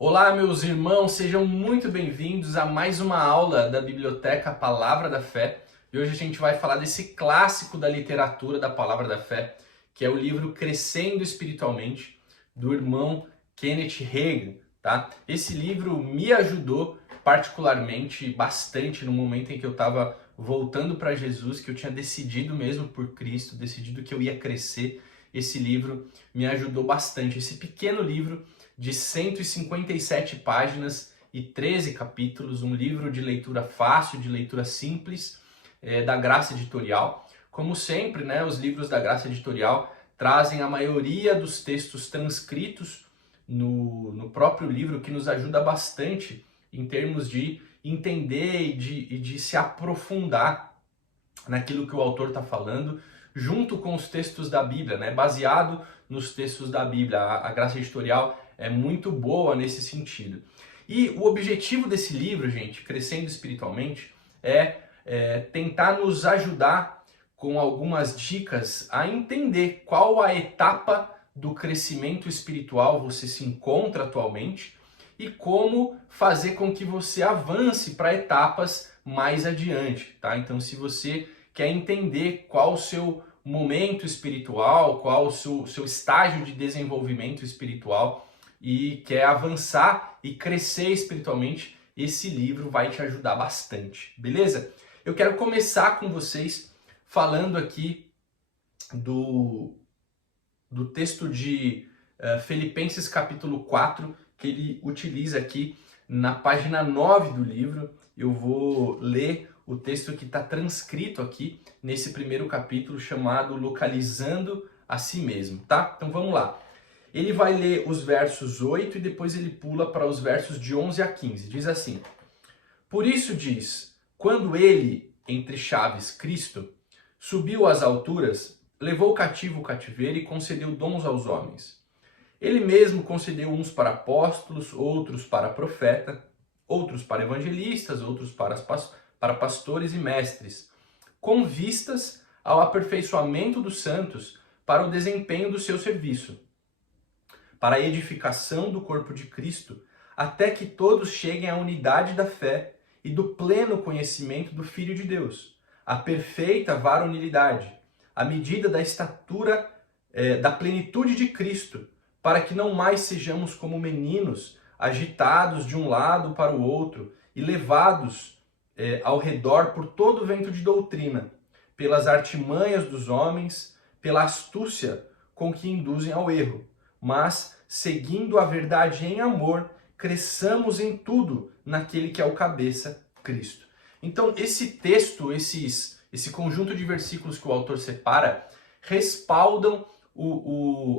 Olá, meus irmãos, sejam muito bem-vindos a mais uma aula da Biblioteca Palavra da Fé. E hoje a gente vai falar desse clássico da literatura da Palavra da Fé, que é o livro Crescendo Espiritualmente, do irmão Kenneth Hagin, tá? Esse livro me ajudou particularmente bastante no momento em que eu estava voltando para Jesus, que eu tinha decidido mesmo por Cristo, decidido que eu ia crescer. Esse livro me ajudou bastante. Esse pequeno livro de 157 páginas e 13 capítulos, um livro de leitura fácil, de leitura simples, da Graça Editorial. Como sempre, né, os livros da Graça Editorial trazem a maioria dos textos transcritos no próprio livro, que nos ajuda bastante em termos de entender e de se aprofundar naquilo que o autor está falando, junto com os textos da Bíblia, né? Baseado nos textos da Bíblia. A Graça Editorial é muito boa nesse sentido. E o objetivo desse livro, gente, Crescendo Espiritualmente, é tentar nos ajudar com algumas dicas a entender qual a etapa do crescimento espiritual você se encontra atualmente e como fazer com que você avance para etapas mais adiante, tá? Então, se você quer entender qual o seu momento espiritual, qual o seu estágio de desenvolvimento espiritual e quer avançar e crescer espiritualmente, esse livro vai te ajudar bastante, beleza? Eu quero começar com vocês falando aqui do texto de Filipenses capítulo 4, que ele utiliza aqui na página 9 do livro. Eu vou ler o texto que está transcrito aqui nesse primeiro capítulo, chamado Localizando a Si Mesmo, tá? Então vamos lá. Ele vai ler os versos 8 e depois ele pula para os versos de 11 a 15. Diz assim: Por isso diz, quando ele, entre chaves, Cristo, subiu às alturas, levou cativo o cativeiro e concedeu dons aos homens. Ele mesmo concedeu uns para apóstolos, outros para profeta, outros para evangelistas, outros para pastores e mestres, com vistas ao aperfeiçoamento dos santos para o desempenho do seu serviço, para a edificação do corpo de Cristo, até que todos cheguem à unidade da fé e do pleno conhecimento do Filho de Deus, à perfeita varonilidade, à medida da estatura da plenitude de Cristo, para que não mais sejamos como meninos, agitados de um lado para o outro e levados ao redor por todo vento de doutrina, pelas artimanhas dos homens, pela astúcia com que induzem ao erro, mas, seguindo a verdade em amor, cresçamos em tudo naquele que é o cabeça, Cristo. Então, esse texto, esse conjunto de versículos que o autor separa, respaldam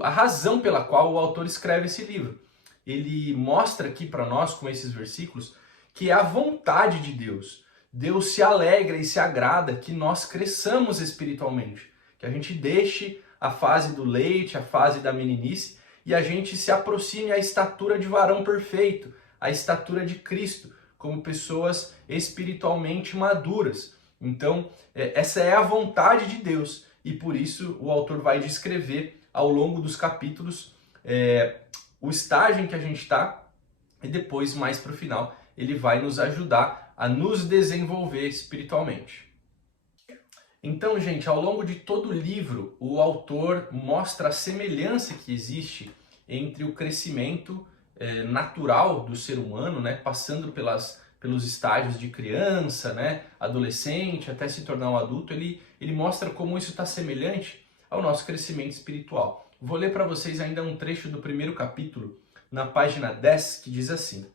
a razão pela qual o autor escreve esse livro. Ele mostra aqui para nós, com esses versículos, que é a vontade de Deus. Deus se alegra e se agrada que nós cresçamos espiritualmente, que a gente deixe a fase do leite, a fase da meninice, e a gente se aproxime à estatura de varão perfeito, à estatura de Cristo, como pessoas espiritualmente maduras. Então, essa é a vontade de Deus, e por isso o autor vai descrever ao longo dos capítulos o estágio em que a gente está, e depois, mais para o final, ele vai nos ajudar a nos desenvolver espiritualmente. Então, gente, ao longo de todo o livro, o autor mostra a semelhança que existe entre o crescimento natural do ser humano, né, passando pelos estágios de criança, né, adolescente, até se tornar um adulto. Ele mostra como isso está semelhante ao nosso crescimento espiritual. Vou ler para vocês ainda um trecho do primeiro capítulo, na página 10, que diz assim: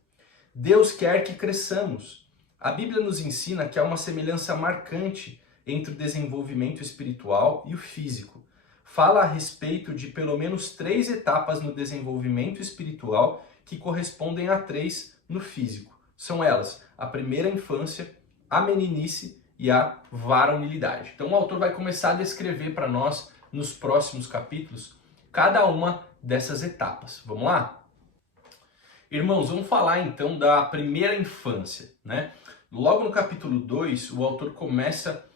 Deus quer que cresçamos. A Bíblia nos ensina que há uma semelhança marcante entre o desenvolvimento espiritual e o físico. Fala a respeito de pelo menos 3 etapas no desenvolvimento espiritual que correspondem a 3 no físico. São elas a primeira infância, a meninice e a varonilidade. Então o autor vai começar a descrever para nós, nos próximos capítulos, cada uma dessas etapas. Vamos lá? Irmãos, vamos falar então da primeira infância, né? Logo no capítulo 2, o autor começa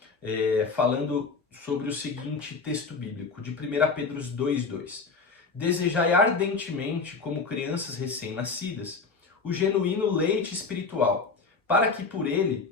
falando sobre o seguinte texto bíblico, de 1 Pedro 2,2. Desejai ardentemente, como crianças recém-nascidas, o genuíno leite espiritual, para que por ele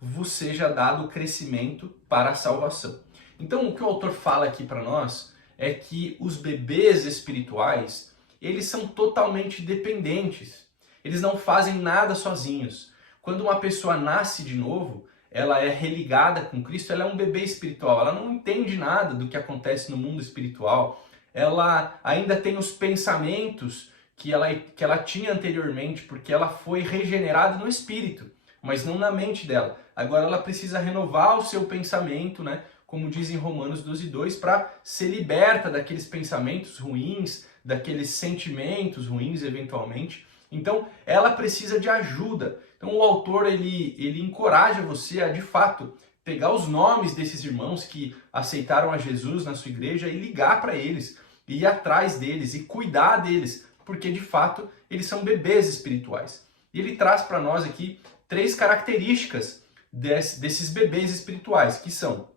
vos seja dado o crescimento para a salvação. Então, o que o autor fala aqui para nós é que os bebês espirituais, eles são totalmente dependentes. Eles não fazem nada sozinhos. Quando uma pessoa nasce de novo, ela é religada com Cristo, ela é um bebê espiritual, ela não entende nada do que acontece no mundo espiritual, ela ainda tem os pensamentos que ela tinha anteriormente, porque ela foi regenerada no espírito, mas não na mente dela. Agora ela precisa renovar o seu pensamento, né? Como diz em Romanos 12:2, para ser liberta daqueles pensamentos ruins, daqueles sentimentos ruins eventualmente. Então ela precisa de ajuda. Então o autor ele encoraja você a de fato pegar os nomes desses irmãos que aceitaram a Jesus na sua igreja e ligar para eles, e ir atrás deles e cuidar deles, porque de fato eles são bebês espirituais. E ele traz para nós aqui 3 características desses bebês espirituais, que são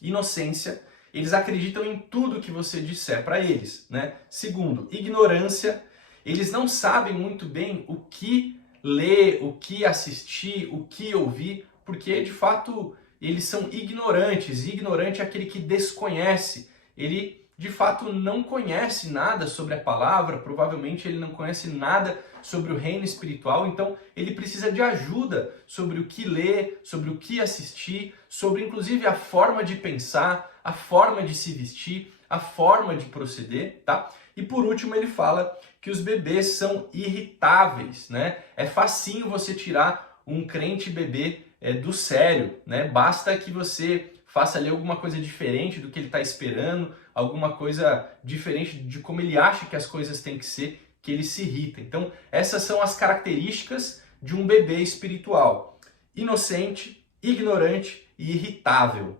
inocência, eles acreditam em tudo que você disser para eles, né? Segundo, ignorância, eles não sabem muito bem o que ler, o que assistir, o que ouvir, porque de fato eles são ignorantes. E ignorante é aquele que desconhece, ele de fato não conhece nada sobre a palavra, provavelmente ele não conhece nada sobre o reino espiritual, então ele precisa de ajuda sobre o que ler, sobre o que assistir, sobre inclusive a forma de pensar, a forma de se vestir, a forma de proceder, tá? E por último ele fala que os bebês são irritáveis, né? É facinho você tirar um crente bebê do sério, né? Basta que você faça ali alguma coisa diferente do que ele está esperando, alguma coisa diferente de como ele acha que as coisas têm que ser, que ele se irrita. Então, essas são as características de um bebê espiritual: inocente, ignorante e irritável.